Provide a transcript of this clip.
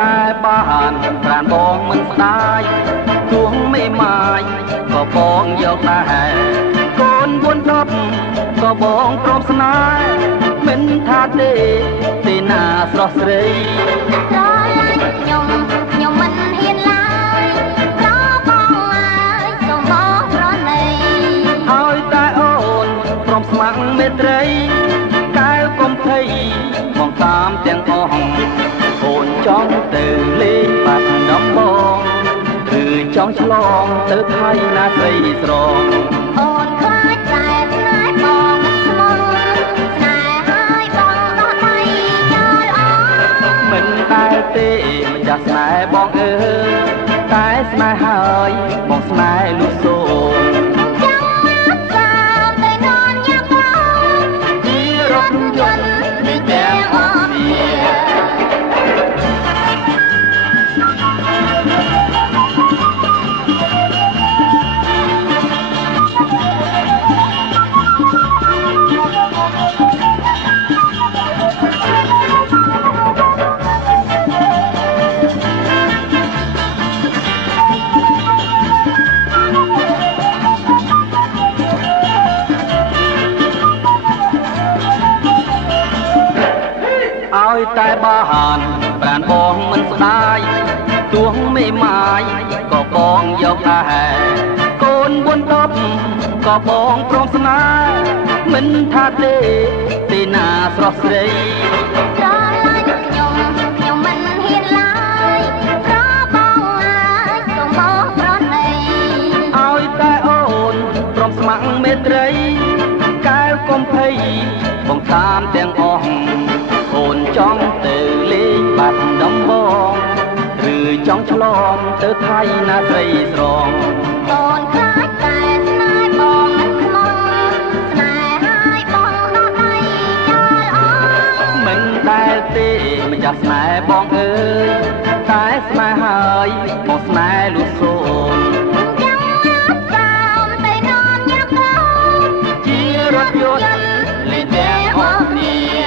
តែបានប្រានបងមិនស្ដាយទោះไม่ម៉ាយក៏បងយកដែរកូន4 10ក៏បងព្រមស្នេហ៍មិនថាទេណាស្រស់ស្រីស្រឡាញ់ខ្ញុំមិនហ៊ានឡើយប្របងអើយសូមបងប្រណីឲ្យតែអូនព្រមស្ម័គ្រមេត្រីកែវកុំភ័យបងតាមទាំងអស់អូនចង់ទៅលេងបាត់ដំបងឬចង់ឆ្លងទៅថៃណាស្រីស្រងអូនខ្លាចតែស្នេហ៍បងស្មុនស្នេហ៍ហើយបងដោះដៃចោលអស់មិនដែលទេម្ចាស់ស្នេហ៍បងអើយតែស្នេហ៍ហើយបងស្នេហ៍លុះសូនឲ្យតែបានប្រានបងមិនស្ដាយទោះไม่ម៉ាយក៏បងយកដែរកូន4 10ក៏បងព្រមស្នេហ៍មិនថាទេណាស្រស់ស្រីស្រឡាញ់ខ្ញុំមិនហ៊ានឡើយប្របងអើយសូមបងប្រណីឲ្យតែអូនព្រមស្ម័គ្រមេត្រីកែវកុំភ័យបងតាមទាំងអស់អូនចង់ទៅលេងបាត់ដំបងឬចង់ឆ្លងទៅថៃណាស្រីស្រងអូនខ្លាចតែស្នេហ៍បងមិនខ្មុំស្នេហ៍ហើយបងដោះដៃចោលអស់មិនដែលទេម្ចាស់ស្នេហ៍បងអើយតែស្នេហ៍ហើយបងស្នេហ៍លុះសូនចាំតាមទៅនំញ៉ាំកោជារថយន្តលេងទាំងអស់គ្នា